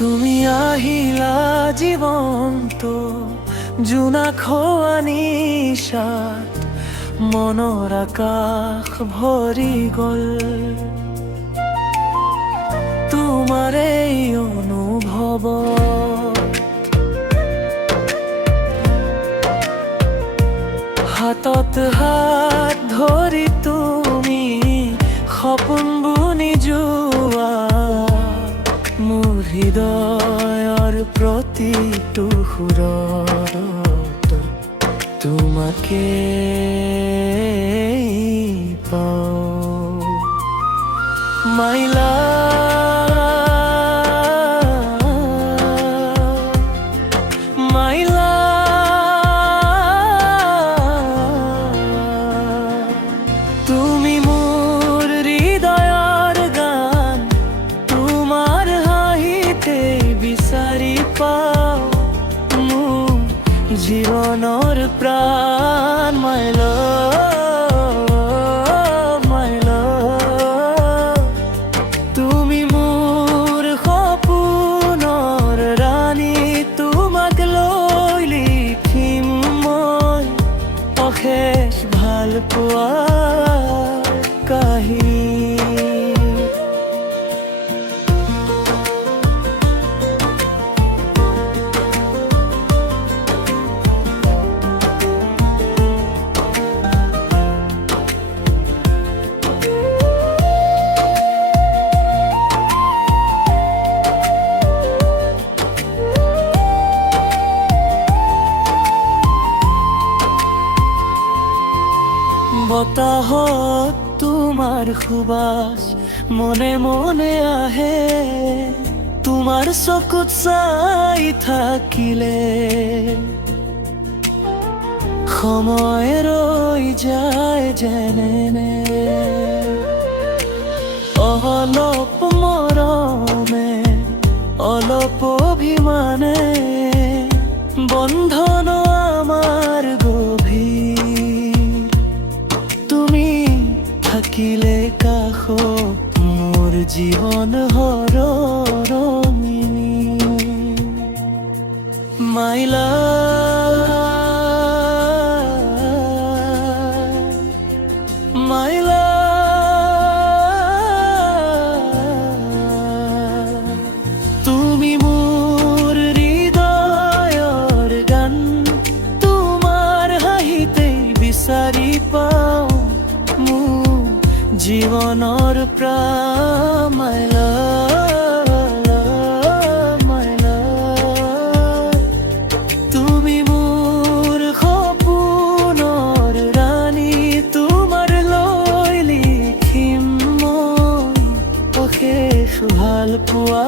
তুমি আহিলা জীৱন্ত জোনাক হোৱা নিশাত মনৰ আকাশ ভৰি গল। তোমাৰ এই অনুভৱ হাতত হাত ধৰি তুমি সপোন বুনি যোৱা মোৰ হৃদয়ৰ প্ৰতিটো সুৰত তোমাকে পাওঁ। My love, my love, তুমি মোৰ হৃদয়ৰ গান, তোমাৰ হাঁহিতে বিচাৰি পাওঁ মোৰ জীৱনৰ প্ৰাণ। My love, my love, তুমি মোৰ সপোনৰ ৰাণী, তোমাক লৈ লিখিম মই অশেষ ভাল পোৱাৰ কাহিনী। বতাহত তোমাৰ সুবাস মনে মনে আহে, তোমাৰ চকুত চাই থাকিলে সময় ৰৈ যায় যেনে। অলপ মৰমে অলপ অভিমানে বন্ধন আমাৰ গভীৰ, তুমি থাকিলে কাষত মোৰ জীৱন ৰঙিনী। My love, my love, তুমি মোৰ হৃদয়ৰ গান, তোমাৰ হাঁহিতে বিচাৰি পাওঁ মোৰ জীৱনৰ প্ৰাণ। My love, my love, তুমি মোৰ সপোনৰ ৰাণী, তোমাৰ লৈ লিখিম মই অশেষ ভাল পোৱা